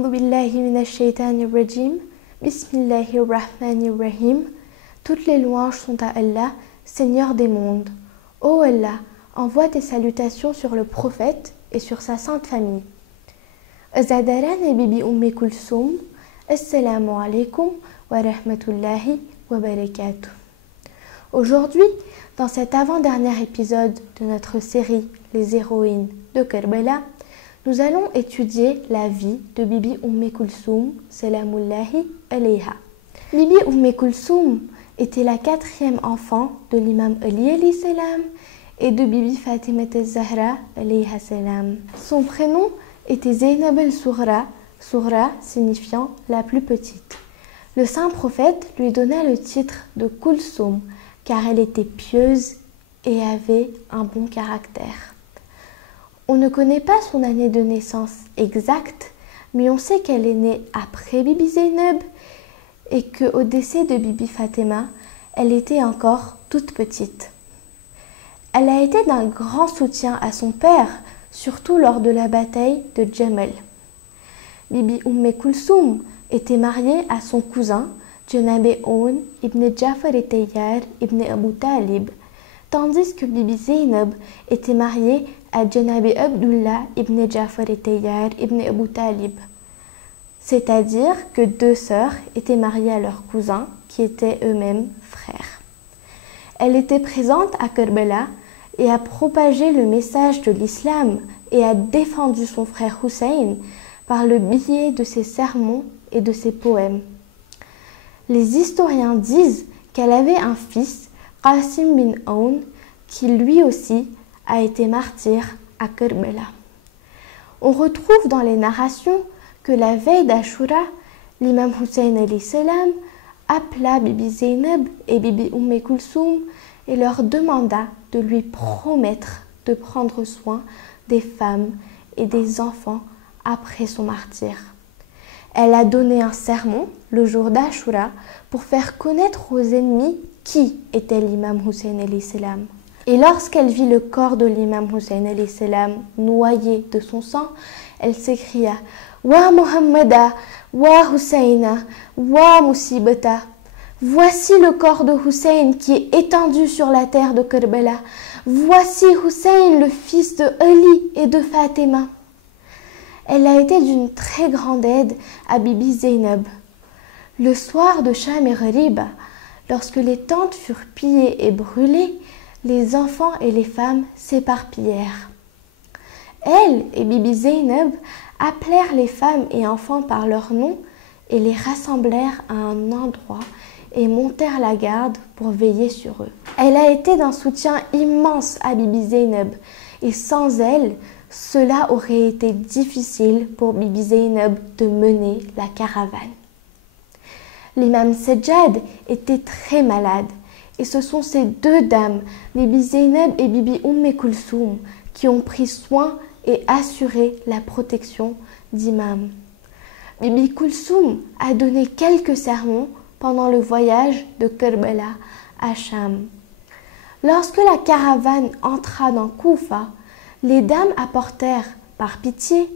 A'udhu billahi minash shaitanir rajim. Bismillahir rahmanir rahim. Toutes les louanges sont à Allah, Seigneur des mondes. Ô Allah, envoie tes salutations sur le prophète et sur sa sainte famille. Zadarana bibi Umm Kulsoum. Assalamu alaikum wa rahmatullahi wa barakatuh. Aujourd'hui, dans cet avant-dernier épisode de notre série Les héroïnes de Kerbela, nous allons étudier la vie de Bibi Umm Kulsoum, salamullahi alayha. Bibi Umm Kulsoum était la quatrième enfant de l'imam Ali alayhi salam et de Bibi Fatima al-Zahra alayha salam. Son prénom était Zainab al-Sughra, Sughra signifiant la plus petite. Le saint prophète lui donna le titre de Kulsoum car elle était pieuse et avait un bon caractère. On ne connaît pas son année de naissance exacte, mais on sait qu'elle est née après Bibi Zainab et qu'au décès de Bibi Fatima, elle était encore toute petite. Elle a été d'un grand soutien à son père, surtout lors de la bataille de Jamal. Bibi Umm Kulsoum était mariée à son cousin, Janab Oun ibn Jafar Tayyar ibn Abu Talib, tandis que Bibi Zainab était mariée à Janab Abdullah ibn Jafar Tayyar ibn Abu Talib. C'est-à-dire que deux sœurs étaient mariées à leurs cousins qui étaient eux-mêmes frères. Elle était présente à Kerbela et a propagé le message de l'islam et a défendu son frère Hussein par le biais de ses sermons et de ses poèmes. Les historiens disent qu'elle avait un fils, Qasim bin Aoun, qui lui aussi a été martyr à Kerbela. On retrouve dans les narrations que la veille d'Ashura, l'imam Hussein alayhi salam appela Bibi Zainab et Bibi Umm Kulsoum et leur demanda de lui promettre de prendre soin des femmes et des enfants après son martyre. Elle a donné un sermon le jour d'Ashura pour faire connaître aux ennemis qui était l'imam Hussein alayhi salam. Et lorsqu'elle vit le corps de l'imam Hussein alayhi salam noyé de son sang, elle s'écria « Wa Muhammada, wa Husseina, wa Musibata » Voici le corps de Hussein qui est étendu sur la terre de Kerbela. Voici Hussein, le fils de Ali et de Fatima. Elle a été d'une très grande aide à Bibi Zainab. Le soir de Sham et Ghariba, lorsque les tentes furent pillées et brûlées, les enfants et les femmes s'éparpillèrent. Elle et Bibi Zainab appelèrent les femmes et enfants par leur nom et les rassemblèrent à un endroit et montèrent la garde pour veiller sur eux. Elle a été d'un soutien immense à Bibi Zainab et sans elle, cela aurait été difficile pour Bibi Zainab de mener la caravane. L'imam Sajjad était très malade et ce sont ces deux dames, Bibi Zainab et Bibi Umm Kulsoum, qui ont pris soin et assuré la protection d'imam. Bibi Kulsoum a donné quelques sermons pendant le voyage de Kerbela à Sham. Lorsque la caravane entra dans Koufa, les dames apportèrent par pitié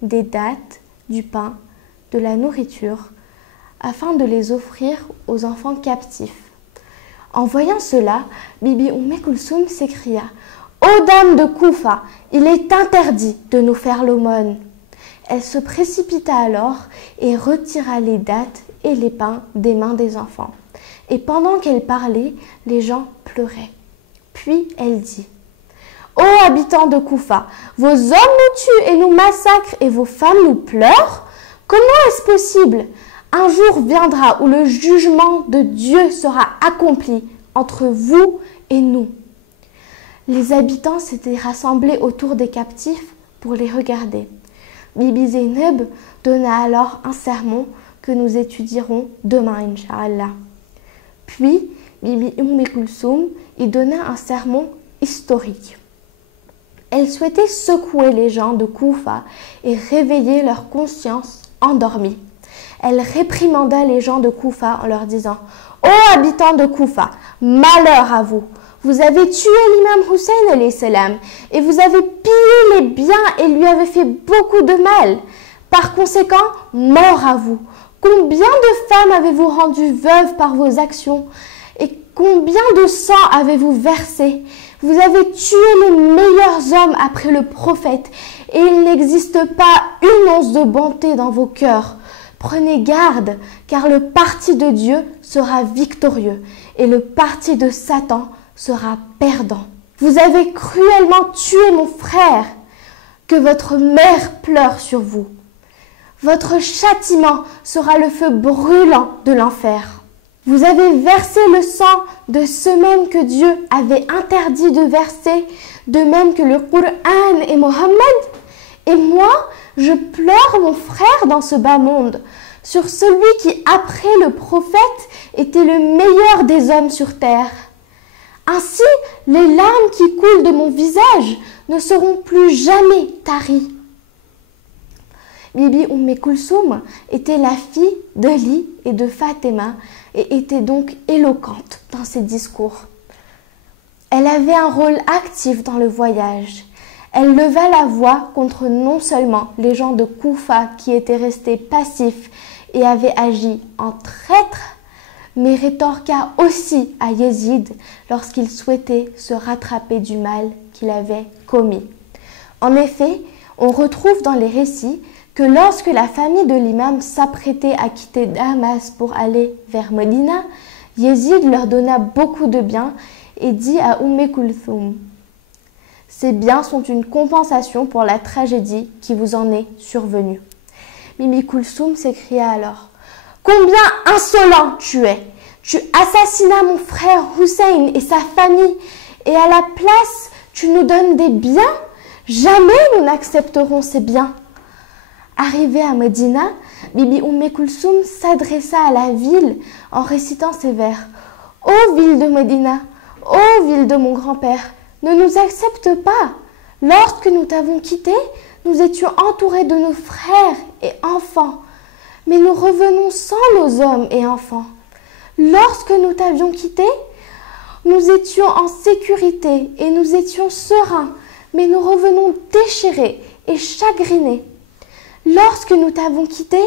des dattes, du pain, de la nourriture, afin de les offrir aux enfants captifs. En voyant cela, Bibi Umm Kulsoum s'écria « Ô dames de Koufa, il est interdit de nous faire l'aumône !» Elle se précipita alors et retira les dattes et les pains des mains des enfants. Et pendant qu'elle parlait, les gens pleuraient. Puis elle dit « Ô habitants de Koufa, vos hommes nous tuent et nous massacrent et vos femmes nous pleurent? Comment est-ce possible? Un jour viendra où le jugement de Dieu sera accompli entre vous et nous. » Les habitants s'étaient rassemblés autour des captifs pour les regarder. Bibi Zainab donna alors un sermon que nous étudierons demain, Inch'Allah. Puis, Bibi Umm Kulsoum y donna un sermon historique. Elle souhaitait secouer les gens de Koufa et réveiller leur conscience endormie. Elle réprimanda les gens de Koufa en leur disant « Ô habitants de Koufa, malheur à vous! Vous avez tué l'imam Hussein alayhi salam et vous avez pillé les biens et lui avez fait beaucoup de mal. Par conséquent, mort à vous. Combien de femmes avez-vous rendues veuves par vos actions? Et combien de sang avez-vous versé? Vous avez tué les meilleurs hommes après le prophète, et il n'existe pas une once de bonté dans vos cœurs. Prenez garde, car le parti de Dieu sera victorieux, et le parti de Satan sera perdant. Vous avez cruellement tué mon frère, que votre mère pleure sur vous. Votre châtiment sera le feu brûlant de l'enfer. Vous avez versé le sang de ceux mêmes que Dieu avait interdit de verser, de même que le Coran et Mohammed. Et moi, je pleure mon frère dans ce bas monde, sur celui qui, après le prophète, était le meilleur des hommes sur terre. Ainsi, les larmes qui coulent de mon visage ne seront plus jamais taries. Bibi Kulsoum était la fille d'Ali et de Fatima et était donc éloquente dans ses discours. Elle avait un rôle actif dans le voyage. Elle leva la voix contre non seulement les gens de Koufa qui étaient restés passifs et avaient agi en traîtres, mais rétorqua aussi à Yézid lorsqu'il souhaitait se rattraper du mal qu'il avait commis. En effet, on retrouve dans les récits que lorsque la famille de l'imam s'apprêtait à quitter Damas pour aller vers Médina, Yézid leur donna beaucoup de biens et dit à Kulthum: « Ces biens sont une compensation pour la tragédie qui vous en est survenue. » Kulthum s'écria alors: « Combien insolent tu es! Tu assassinas mon frère Hussein et sa famille, et à la place, tu nous donnes des biens? Jamais nous n'accepterons ces biens. » Arrivée à Médina, Bibi Kulthum s'adressa à la ville en récitant ces vers: « Ô ville de Médina, ô ville de mon grand-père, ne nous accepte pas. Lorsque nous t'avons quitté, nous étions entourés de nos frères et enfants, mais nous revenons sans nos hommes et enfants. Lorsque nous t'avions quitté, nous étions en sécurité et nous étions sereins, mais nous revenons déchirés et chagrinés. Lorsque nous t'avons quitté,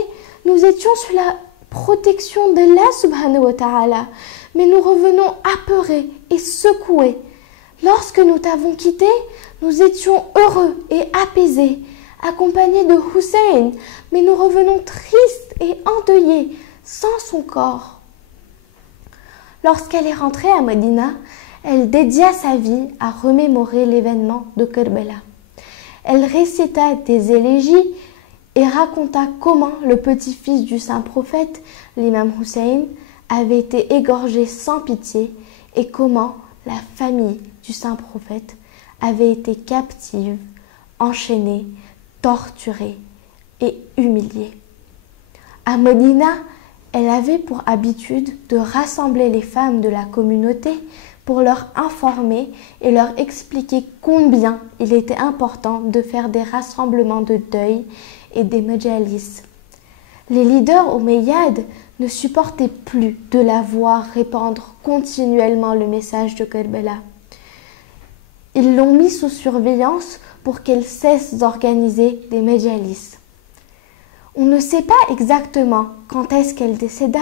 nous étions sous la protection d'Allah subhanahu wa ta'ala, mais nous revenons apeurés et secoués. Lorsque nous t'avons quitté, nous étions heureux et apaisés, accompagnés de Hussein, mais nous revenons tristes et endeuillés, sans son corps. » Lorsqu'elle est rentrée à Médina, elle dédia sa vie à remémorer l'événement de Kerbela. Elle récita des élégies et raconta comment le petit-fils du saint prophète, l'imam Hussein, avait été égorgé sans pitié et comment la famille du saint prophète avait été captive, enchaînée, torturée et humiliée. À Médina, elle avait pour habitude de rassembler les femmes de la communauté pour leur informer et leur expliquer combien il était important de faire des rassemblements de deuil et des majalis. Les leaders omeyyades ne supportaient plus de la voir répandre continuellement le message de Kerbela. Ils l'ont mis sous surveillance pour qu'elle cesse d'organiser des majalis. On ne sait pas exactement quand est-ce qu'elle décéda,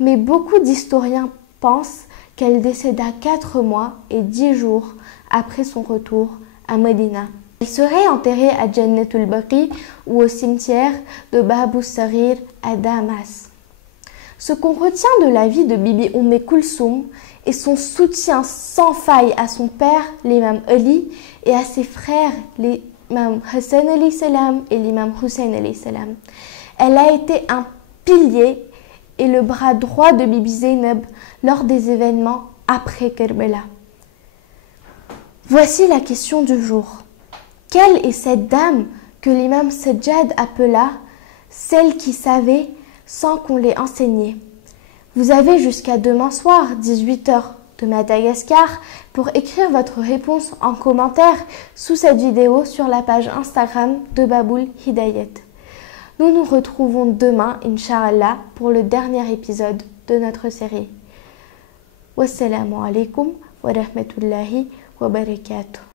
mais beaucoup d'historiens pensent qu'elle décéda 4 mois et 10 jours après son retour à Médina. Elle serait enterrée à Jannatul Baqi ou au cimetière de Babou Sarir à Damas. Ce qu'on retient de la vie de Bibi Kulsoum est son soutien sans faille à son père, l'imam Ali, et à ses frères, l'imam Hassan alayhi salam et l'imam Hussein alayhi salam. Elle a été un pilier et le bras droit de Bibi Zainab lors des événements après Kerbela. Voici la question du jour. Quelle est cette dame que l'imam Sajjad appela celle qui savait sans qu'on l'ait enseignée? Vous avez jusqu'à demain soir, 18 h de Madagascar, pour écrire votre réponse en commentaire sous cette vidéo sur la page Instagram de Baboul Hidayet. Nous nous retrouvons demain, Inch'Allah, pour le dernier épisode de notre série. Wassalamu alaikum wa rahmatullahi wa barakatuh.